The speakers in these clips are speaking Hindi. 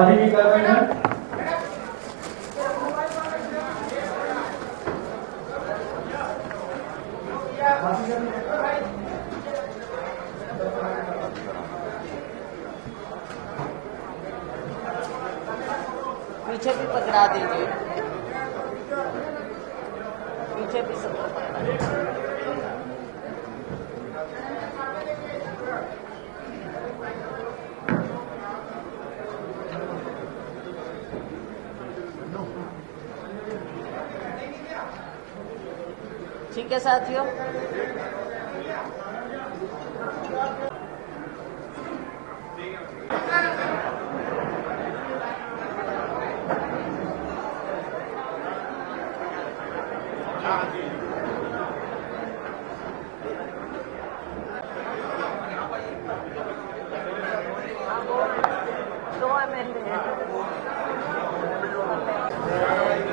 हमारी भी कर रहे हैं। पीछे भी पकड़ा दीजिए, पीछे भी सबको पकड़ा दीजिए। ठीक है साथियों,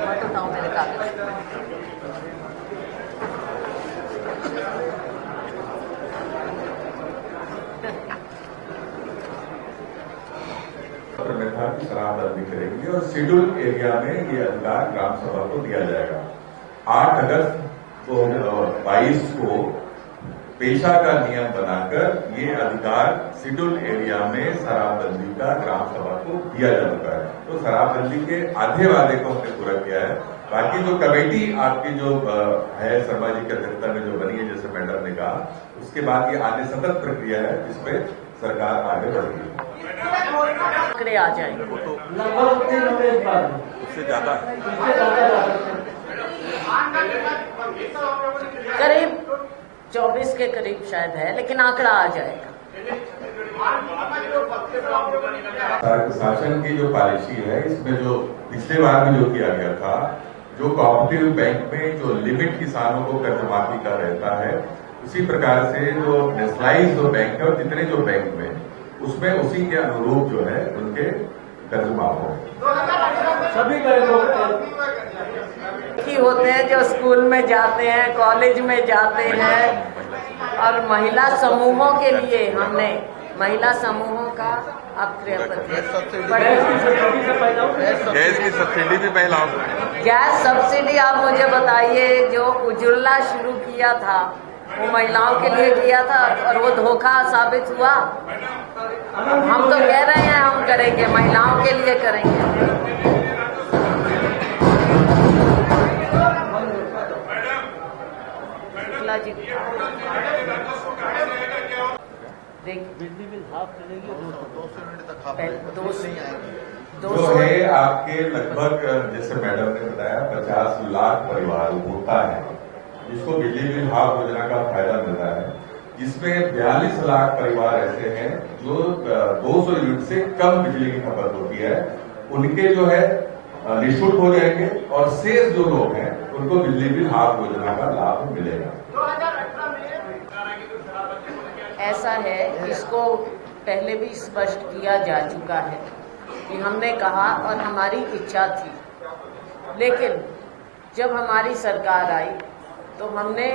मत उठाओ मेरे कागज। में था कि शराबबंदी करेंगे और शेड्यूल एरिया में ये अधिकार ग्राम सभा को दिया जाएगा। 8 अगस्त 2022 को पेशा का नियम बनाकर ये अधिकार शेड्यूल एरिया में शराबबंदी का ग्राम सभा को दिया जा चुका है। तो शराबबंदी के आधे वादे को हमने पूरा किया है। बाकी जो कमेटी आपकी जो है शर्मा जी की अध्यक्षता में जो बनी है, जैसे मैडम ने कहा, उसके बाद ये आगे सतत प्रक्रिया है जिसपे सरकार आगे बढ़ रही है। आंकड़े आ जाएंगे उससे ज्यादा करीब 24 के करीब शायद है, लेकिन आंकड़ा आ जाएगा। शासन की जो पॉलिसी है, इसमें जो पिछले बार में जो किया गया था, जो कोऑपरेटिव बैंक में जो लिमिट किसानों को कर्ज माफी का रहता है, उसी प्रकार से जो नेशनलाइज जो बैंक है और जितने जो बैंक में उसमें उसी के अनुरूप जो है उनके कर्ज माफ हो। सभी ही होते हैं जो स्कूल में जाते हैं, कॉलेज में जाते हैं, और महिला समूहों के लिए हमने महिला समूहों का गैस की सब्सिडी भी महिलाओं को। गैस सब्सिडी आप मुझे बताइए, जो उज्ज्वला शुरू किया था वो महिलाओं के लिए किया था और वो धोखा साबित हुआ। हम तो कह रहे हैं हम करेंगे, महिलाओं के लिए करेंगे। जी बिजली बिल हाफ चलेगी, 200 यूनिट तक हाफ जो है आपके लगभग, जैसे मैडम ने बताया, 50 लाख परिवार होता है जिसको बिजली बिल हाफ योजना का फायदा मिल रहा है, जिसमें 42 लाख परिवार ऐसे हैं जो 200 यूनिट से कम बिजली की खपत होती है। उनके जो है निःशुल्क हो जाएंगे और शेष जो लोग हैं उनको बिजली बिल हाफ योजना का लाभ मिलेगा। ऐसा है, इसको पहले भी स्पष्ट किया जा चुका है कि हमने कहा और हमारी इच्छा थी, लेकिन जब हमारी सरकार आई तो हमने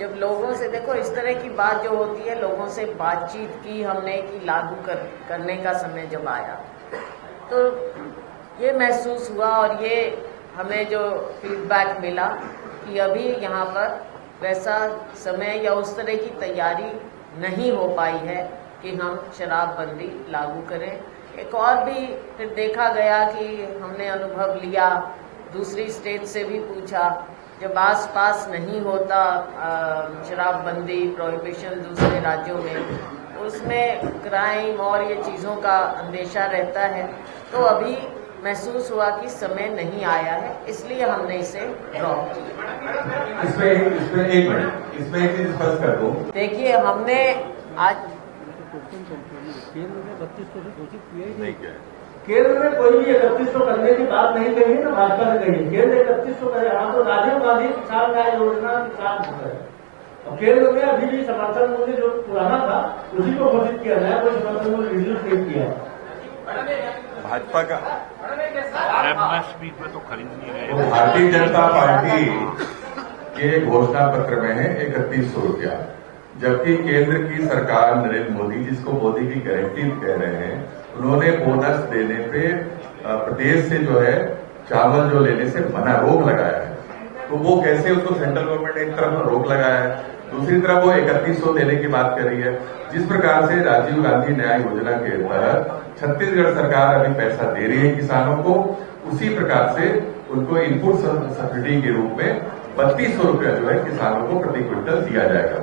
जब लोगों से, देखो इस तरह की बात जो होती है, लोगों से बातचीत की हमने कि लागू करने का समय जब आया तो ये महसूस हुआ और ये हमें जो फीडबैक मिला कि अभी यहाँ पर वैसा समय या उस तरह की तैयारी नहीं हो पाई है कि हम शराबबंदी लागू करें। एक और भी फिर देखा गया कि हमने अनुभव लिया, दूसरी स्टेट से भी पूछा, जब आस पास नहीं होता शराबबंदी प्रोहिबिशन दूसरे राज्यों में, उसमें क्राइम और ये चीज़ों का अंदेशा रहता है। तो अभी महसूस हुआ कि समय नहीं आया है, इसलिए हमने इसे ड्रॉप किया। इसमें एक चीज स्पष्ट कर दूं। देखिए, हमने आज केंद्र में 3200 से घोषित किया ही नहीं किया। केंद्र में कोई भी 3100 करने की बात नहीं कही है ना, भाजपा ने कही है। केंद्र 3100 करे, हम तो राजीव गांधी किसान न्याय योजना किसान है, और केंद्र में अभी भी समर्थन मूल्य जो पुराना था उसी को घोषित किया जाए, कोई समर्थन मूल्य रिड्यूस नहीं किया। भाजपा का एमएसपी पे तो खरीद नहीं रहे। भारतीय जनता पार्टी के घोषणा पत्र में है 3100 रुपया, जबकि केंद्र की सरकार नरेंद्र मोदी, जिसको मोदी की गारंटी कह रहे हैं, उन्होंने बोनस देने पे प्रदेश से जो है चावल जो लेने से मना रोक लगाया है। तो वो कैसे उसको सेंट्रल गवर्नमेंट ने एक तरफ रोक लगाया है, दूसरी तरफ वो 3100 देने की बात कर रही है। जिस प्रकार से राजीव गांधी न्याय योजना के तहत छत्तीसगढ़ सरकार अभी पैसा दे रही है किसानों को, उसी प्रकार से उनको इनपुट सब्सिडी के रूप में 3200 रुपया जो है किसानों को प्रति क्विंटल दिया जाएगा।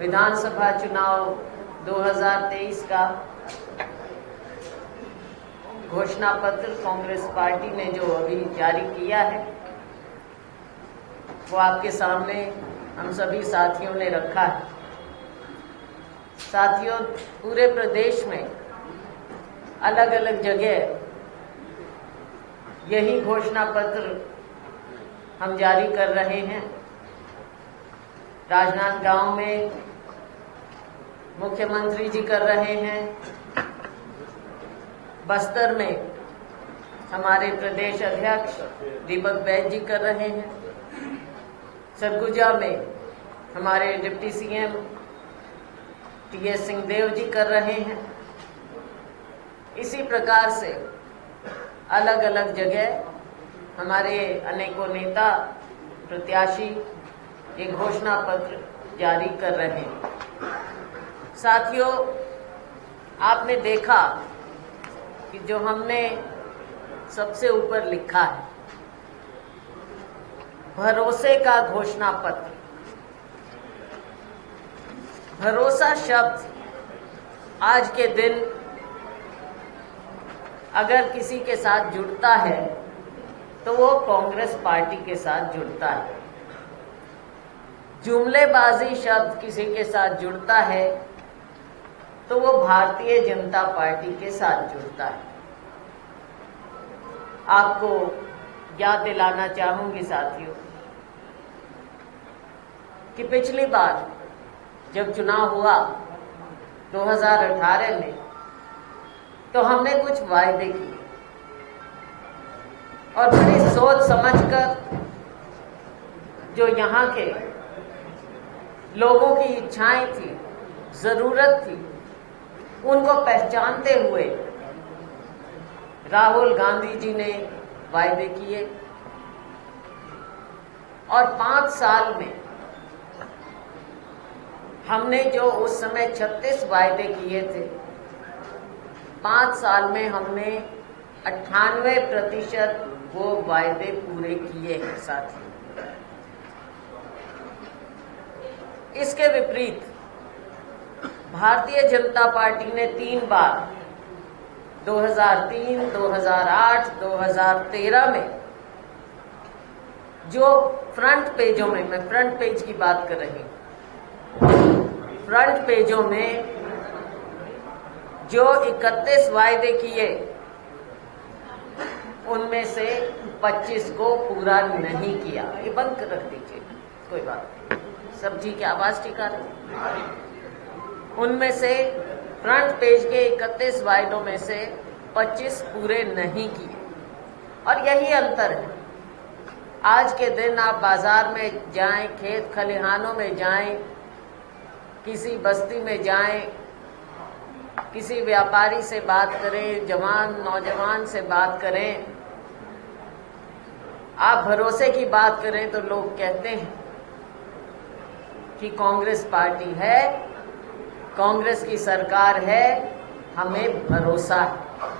विधानसभा चुनाव 2023 का घोषणा पत्र कांग्रेस पार्टी ने जो अभी जारी किया है वो आपके सामने हम सभी साथियों ने रखा है। साथियों, पूरे प्रदेश में अलग अलग जगह यही घोषणा पत्र हम जारी कर रहे हैं। राजनांदगांव में मुख्यमंत्री जी कर रहे हैं, बस्तर में हमारे प्रदेश अध्यक्ष दीपक बैज जी कर रहे हैं, सरगुजा में हमारे डिप्टी सीएम टीएस सिंहदेव जी कर रहे हैं। इसी प्रकार से अलग अलग जगह हमारे अनेकों नेता प्रत्याशी एक घोषणा पत्र जारी कर रहे हैं। साथियों, आपने देखा कि जो हमने सबसे ऊपर लिखा है भरोसे का घोषणा पत्र। भरोसा शब्द आज के दिन अगर किसी के साथ जुड़ता है तो वो कांग्रेस पार्टी के साथ जुड़ता है। जुमलेबाजी शब्द किसी के साथ जुड़ता है तो वो भारतीय जनता पार्टी के साथ जुड़ता है। आपको याद दिलाना चाहूंगी साथियों कि पिछली बार जब चुनाव हुआ 2018 में तो हमने कुछ वायदे किए और बड़ी सोच समझकर जो यहाँ के लोगों की इच्छाएं थी, जरूरत थी, उनको पहचानते हुए राहुल गांधी जी ने वायदे किए और 5 साल में हमने जो उस समय 36 वायदे किए थे, 5 साल में हमने 98% वो वायदे पूरे किए हैं साथियों। इसके विपरीत भारतीय जनता पार्टी ने 3 बार 2003, 2008, 2013 में जो फ्रंट पेजों में, मैं फ्रंट पेज की बात कर रही हूँ, फ्रंट पेजों में जो 31 वायदे किए उनमें से 25 को पूरा नहीं किया। ये बंद कर रख दीजिए, कोई बात नहीं, सब्जी की आवाज टिका रही। उनमें से फ्रंट पेज के 31 वायदों में से 25 पूरे नहीं किए। और यही अंतर है। आज के दिन आप बाजार में जाएं, खेत खलिहानों में जाएं, किसी बस्ती में जाएं, किसी व्यापारी से बात करें, जवान नौजवान से बात करें, आप भरोसे की बात करें तो लोग कहते हैं कि कांग्रेस पार्टी है, कांग्रेस की सरकार है, हमें भरोसा है।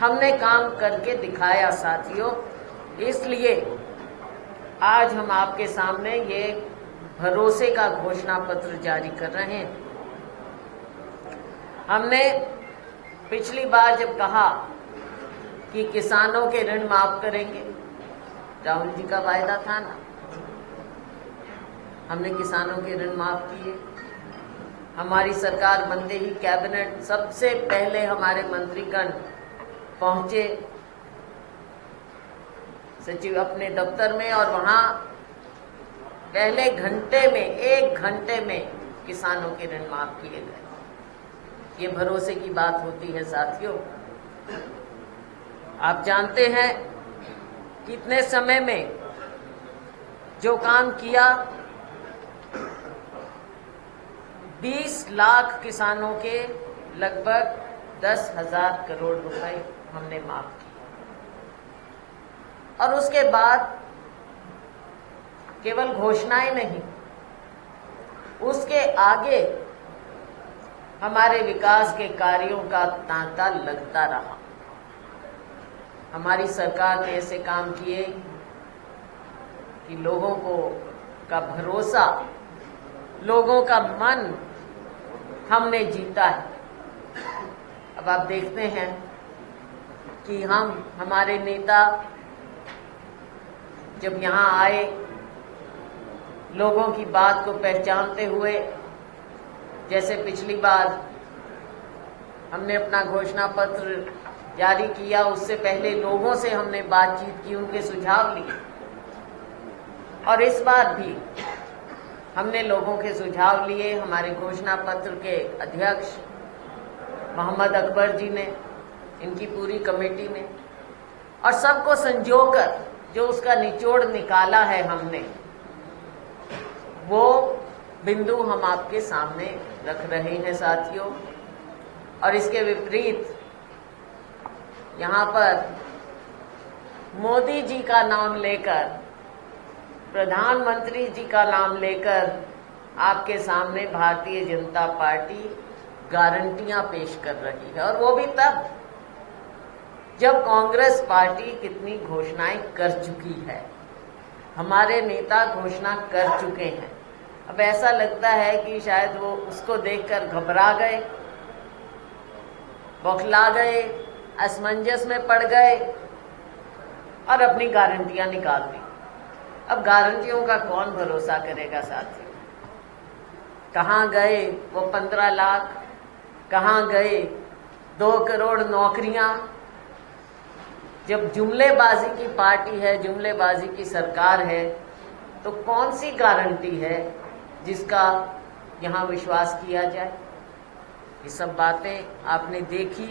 हमने काम करके दिखाया साथियों, इसलिए आज हम आपके सामने ये भरोसे का घोषणा पत्र जारी कर रहे हैं। हमने पिछली बार जब कहा कि किसानों के ऋण माफ करेंगे, राहुल जी का वायदा था ना, हमने किसानों के ऋण माफ किए। हमारी सरकार बनते ही कैबिनेट सबसे पहले हमारे मंत्रीगण पहुंचे सचिव अपने दफ्तर में और वहां पहले घंटे में, 1 घंटे में किसानों के ऋण माफ किए गए। ये भरोसे की बात होती है साथियों। आप जानते हैं कितने समय में जो काम किया 20 लाख किसानों के लगभग 10,000 करोड़ रुपए हमने माफ किए। और उसके बाद केवल घोषणाएं नहीं, उसके आगे हमारे विकास के कार्यों का तांता लगता रहा। हमारी सरकार ने ऐसे काम किए कि लोगों का भरोसा, लोगों का मन हमने जीता है। अब आप देखते हैं कि हमारे नेता जब यहाँ आए, लोगों की बात को पहचानते हुए, जैसे पिछली बार हमने अपना घोषणा पत्र जारी किया, उससे पहले लोगों से हमने बातचीत की, उनके सुझाव लिए। और इस बार भी हमने लोगों के सुझाव लिए। हमारे घोषणा पत्र के अध्यक्ष मोहम्मद अकबर जी ने, इनकी पूरी कमेटी ने, और सबको संजोकर जो उसका निचोड़ निकाला है हमने, वो बिंदु हम आपके सामने रख रहे हैं साथियों। और इसके विपरीत यहाँ पर मोदी जी का नाम लेकर, प्रधानमंत्री जी का नाम लेकर आपके सामने भारतीय जनता पार्टी गारंटियां पेश कर रही है। और वो भी तब जब कांग्रेस पार्टी कितनी घोषणाएं कर चुकी है, हमारे नेता घोषणा कर चुके हैं। अब ऐसा लगता है कि शायद वो उसको देखकर घबरा गए, बौखला गए, असमंजस में पड़ गए और अपनी गारंटियां निकाल दी। अब गारंटियों का कौन भरोसा करेगा साथियों? कहाँ गए वो 15 लाख? कहाँ गए 2 करोड़ नौकरियां? जब जुमलेबाजी की पार्टी है, जुमलेबाजी की सरकार है, तो कौन सी गारंटी है जिसका यहाँ विश्वास किया जाए? ये सब बातें आपने देखी।